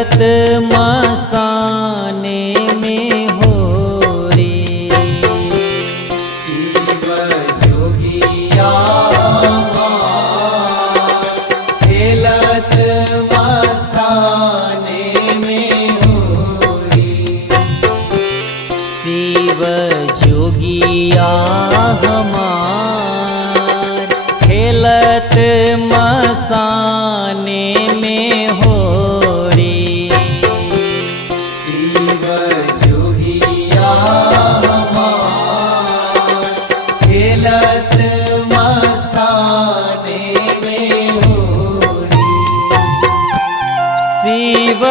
खेलत मसाने में होरी। शिव जोगिया खेलत मसाने में होरी। शिव जोगिया हमार खेलत मसाने में होरी। शिव जोगिया खेलत मसाने में होरी। शिव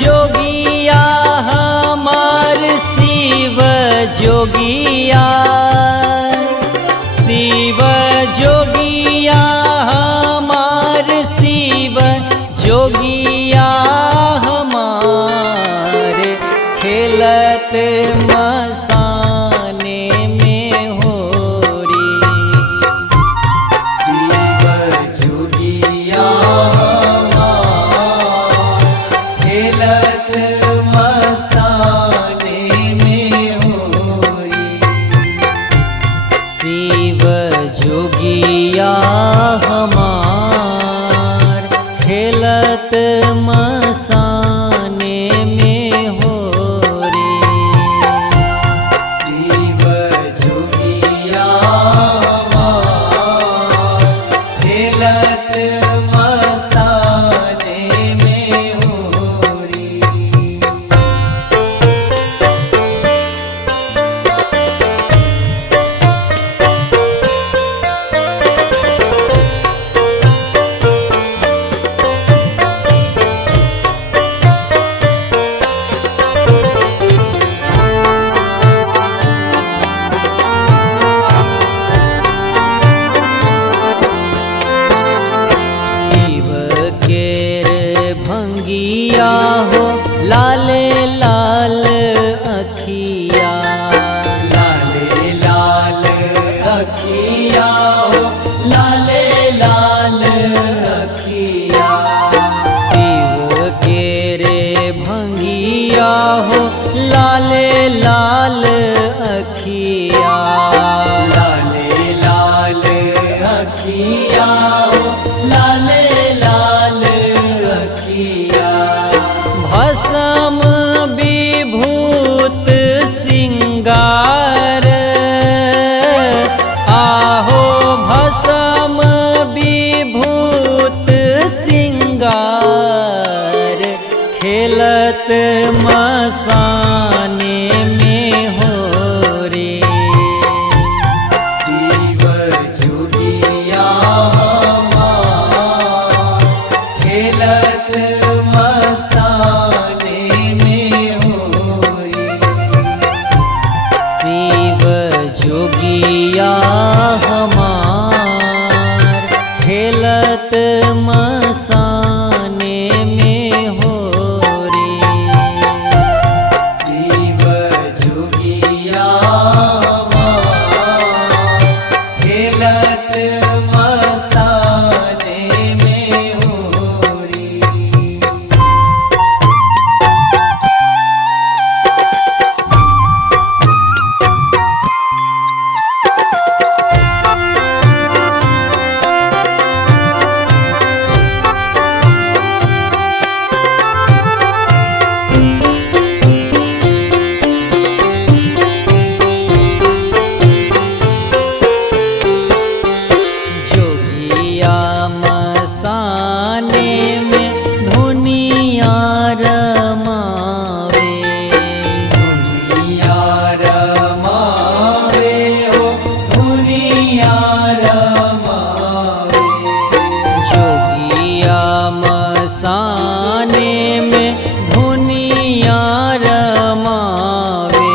जोगिया हमार शिव जोगिया। शिव जोगिया हमार शिव जोगिया हमार खेलत मसाने में होरी। शिव जोगिया खेलत मसाने में होरी। शिव जोगिया हमार खेलत मसाने में होरी। शिव जोगिया खेलत मसाने में होरी। भंगिया हो लाले लाल अखिया। लाले लाल अखिया हो लाले लाल अखिया। शिव के रे भंगिया हो लाले लाल अखिया। लाले लाल अखिया हो लाले लाल अखिया। भस्म विभूत सिंगार आहो भस्म विभूत सिंगार खेलत मसाने में होरी। शिव जोगिया खेलत मसाने में होरी। शिव जोगिया हमार खेलत मसाने में होरी। शिव जोगिया खेलत मसाने में होरी। जोगिया मसाने में धुनिया रमावे। दुनिया रमावे हो दुनिया रमावे। जोगिया मसाने में धुनिया रमावे।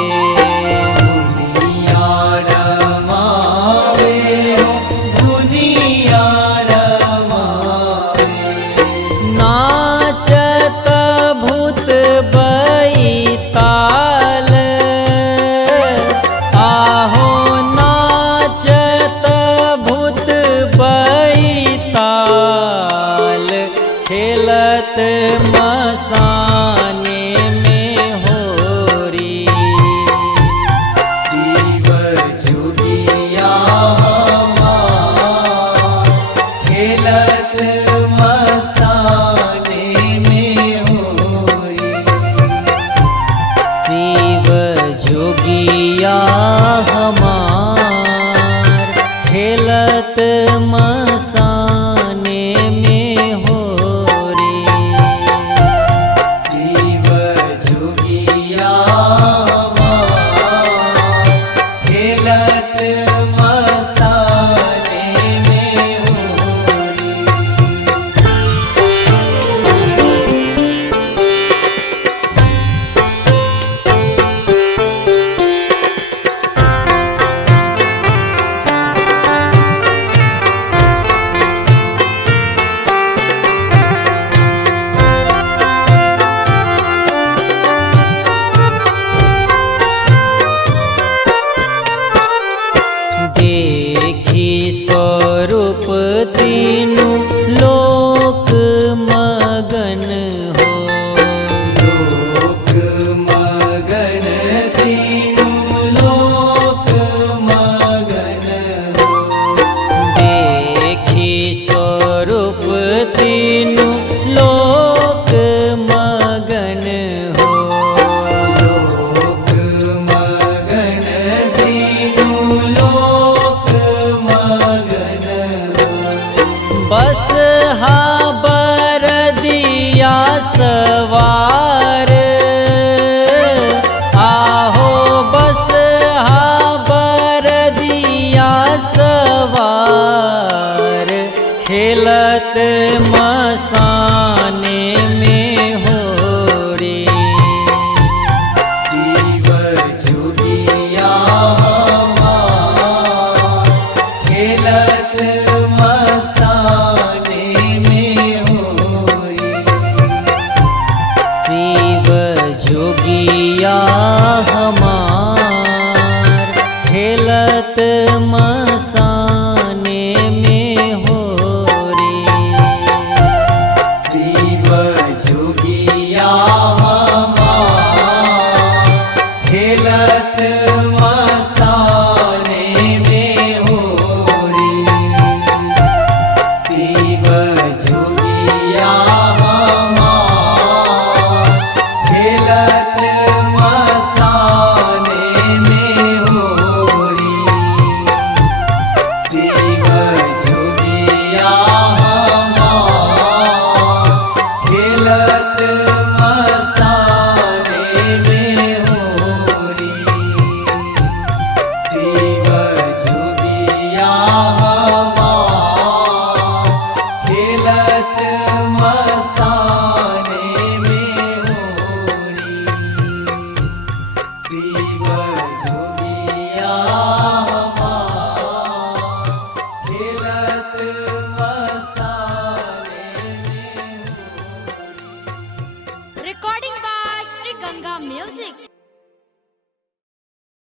दुनिया रमावे हो दुनिया रमावे। नाचत भूत बैताल आहो नाचत भूत बैताल खेलत मसान सवार आहो बस बरदिया सवार खेलत मसाने में होरी शिव जोगिया हमार खेलत मसाने में होरी शिव जोगिया हमार खेलत मसाने में होरी शिव जोगिया हमार खेलत मसाने में होरी शिव जोगिया हमार खेलत मसाने में होरी शिव जोगिया हमार खेलत मसाने में होरी शिव जोगिया हमार खेलत मसाने में होरी शिव जोगिया हमार खेलत मसाने में होरी Recording by Sri Ganga Music.